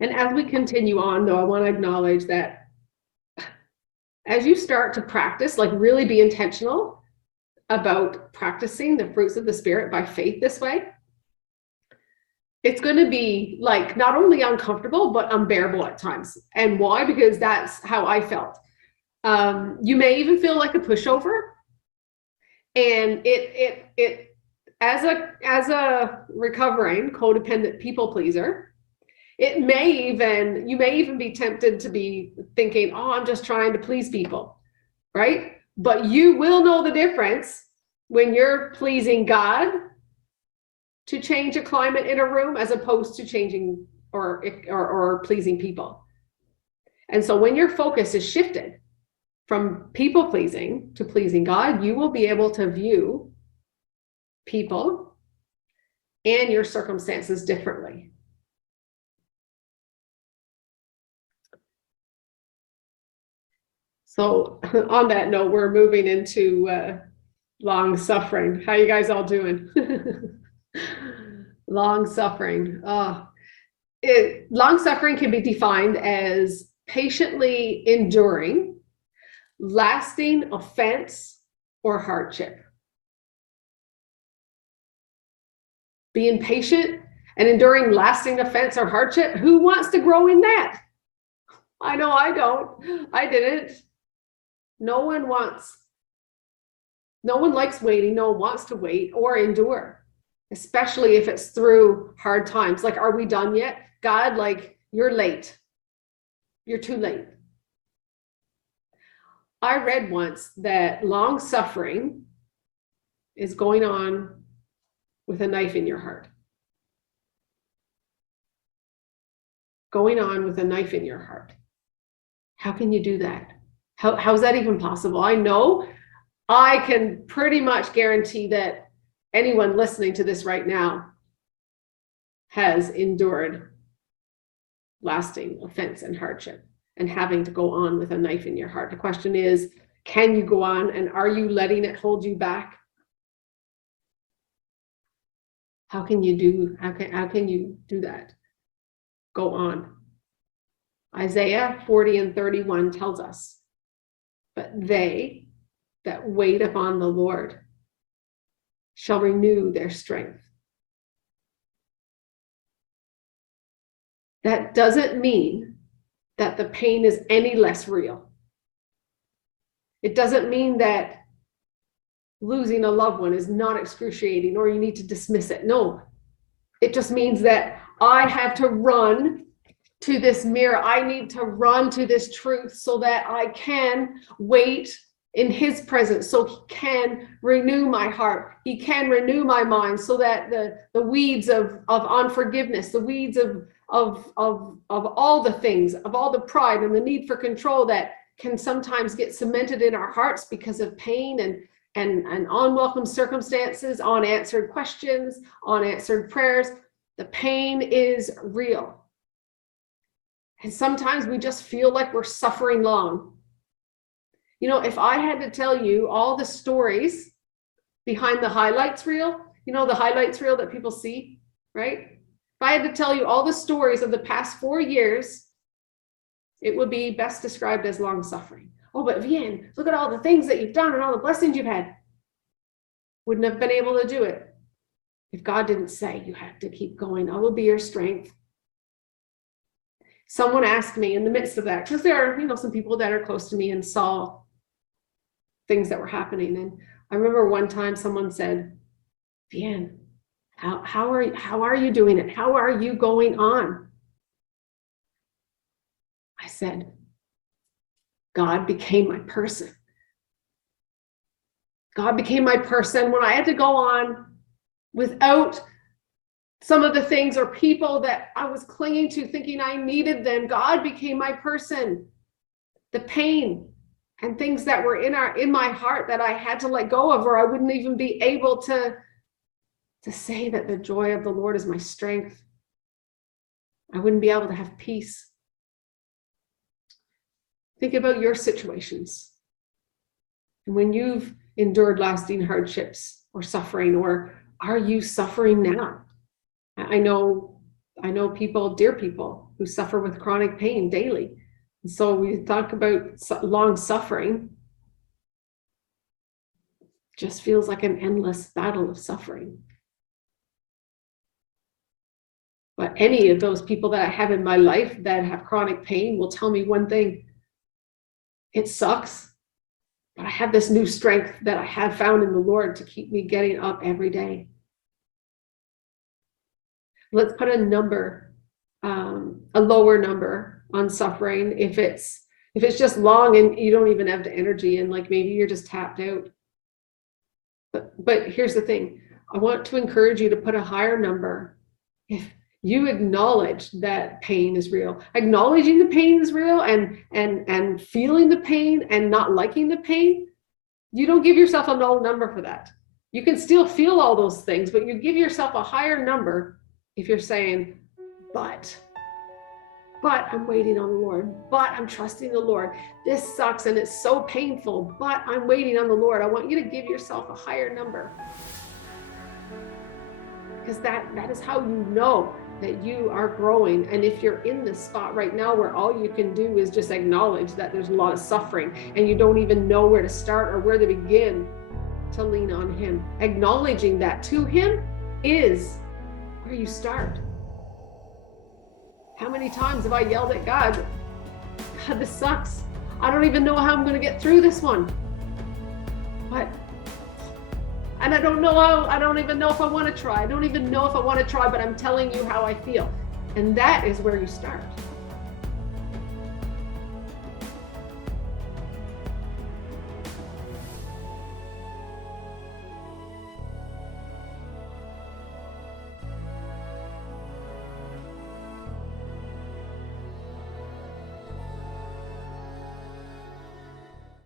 And as we continue on, though, I want to acknowledge that as you start to practice, like really be intentional about practicing the fruits of the Spirit by faith this way, it's going to be like not only uncomfortable, but unbearable at times. And why? Because that's how I felt. You may even feel like a pushover. And it as a recovering codependent people pleaser, you may even be tempted to be thinking, oh, I'm just trying to please people, right? But you will know the difference when you're pleasing God to change a climate in a room as opposed to changing or pleasing people. And so when your focus is shifted from people pleasing to pleasing God, you will be able to view people and your circumstances differently. So on that note, we're moving into long suffering. How you guys all doing? Long suffering. Long suffering can be defined as patiently enduring lasting offense or hardship. Being patient and enduring lasting offense or hardship, who wants to grow in that? I know I don't. I didn't. No one likes waiting. No one wants to wait or endure, especially if it's through hard times. Like, are we done yet? God, like, you're late. You're too late. I read once that long suffering is going on with a knife in your heart. Going on with a knife in your heart. How can you do that? How is that even possible? I know I can pretty much guarantee that anyone listening to this right now has endured lasting offense and hardship and having to go on with a knife in your heart. The question is, can you go on, and are you letting it hold you back? How can you do that? Go on. Isaiah 40:31 tells us, but they that wait upon the Lord shall renew their strength. That doesn't mean that the pain is any less real. It doesn't mean that losing a loved one is not excruciating or you need to dismiss it. No, it just means that I have to run to this mirror. I need to run to this truth so that I can wait in his presence, so he can renew my heart. He can renew my mind so that the weeds of unforgiveness, the weeds of all the things, of all the pride and the need for control that can sometimes get cemented in our hearts because of pain and unwelcome circumstances, unanswered questions, unanswered prayers. The pain is real. And sometimes we just feel like we're suffering long. You know, if I had to tell you all the stories behind the highlights reel, you know, the highlights reel that people see, right? If I had to tell you all the stories of the past 4 years, it would be best described as long suffering. Oh, but Vian, look at all the things that you've done and all the blessings you've had. Wouldn't have been able to do it if God didn't say you have to keep going. I will be your strength. Someone asked me in the midst of that, because there are, you know, some people that are close to me and saw things that were happening. And I remember one time someone said, Vian, how are you doing it? How are you going on? I said, God became my person. God became my person when I had to go on without some of the things or people that I was clinging to, thinking I needed them. God became my person. The pain and things that were in my heart that I had to let go of, or I wouldn't even be able to say that the joy of the Lord is my strength. I wouldn't be able to have peace. Think about your situations. And when you've endured lasting hardships or suffering, or are you suffering now? I know I know people, dear people, who suffer with chronic pain daily. And so we talk about long suffering, just feels like an endless battle of suffering. But any of those people that I have in my life that have chronic pain will tell me one thing: it sucks, but I have this new strength that I have found in the Lord to keep me getting up every day. Let's put a number, a lower number on suffering. If it's just long and you don't even have the energy, and like maybe you're just tapped out. But here's the thing. I want to encourage you to put a higher number. If you acknowledge that pain is real, acknowledging the pain is real, and feeling the pain and not liking the pain, you don't give yourself a low number for that. You can still feel all those things, but you give yourself a higher number if you're saying, but I'm waiting on the Lord, but I'm trusting the Lord. This sucks and it's so painful, but I'm waiting on the Lord. I want you to give yourself a higher number, because that is how you know that you are growing. And if you're in this spot right now where all you can do is just acknowledge that there's a lot of suffering and you don't even know where to start or where to begin to lean on Him, acknowledging that to Him is where you start. How many times have I yelled at God, God, this sucks. I don't even know how I'm going to get through this one. And I don't know how, I don't even know if I want to try. I don't even know if I want to try, but I'm telling you how I feel. And that is where you start.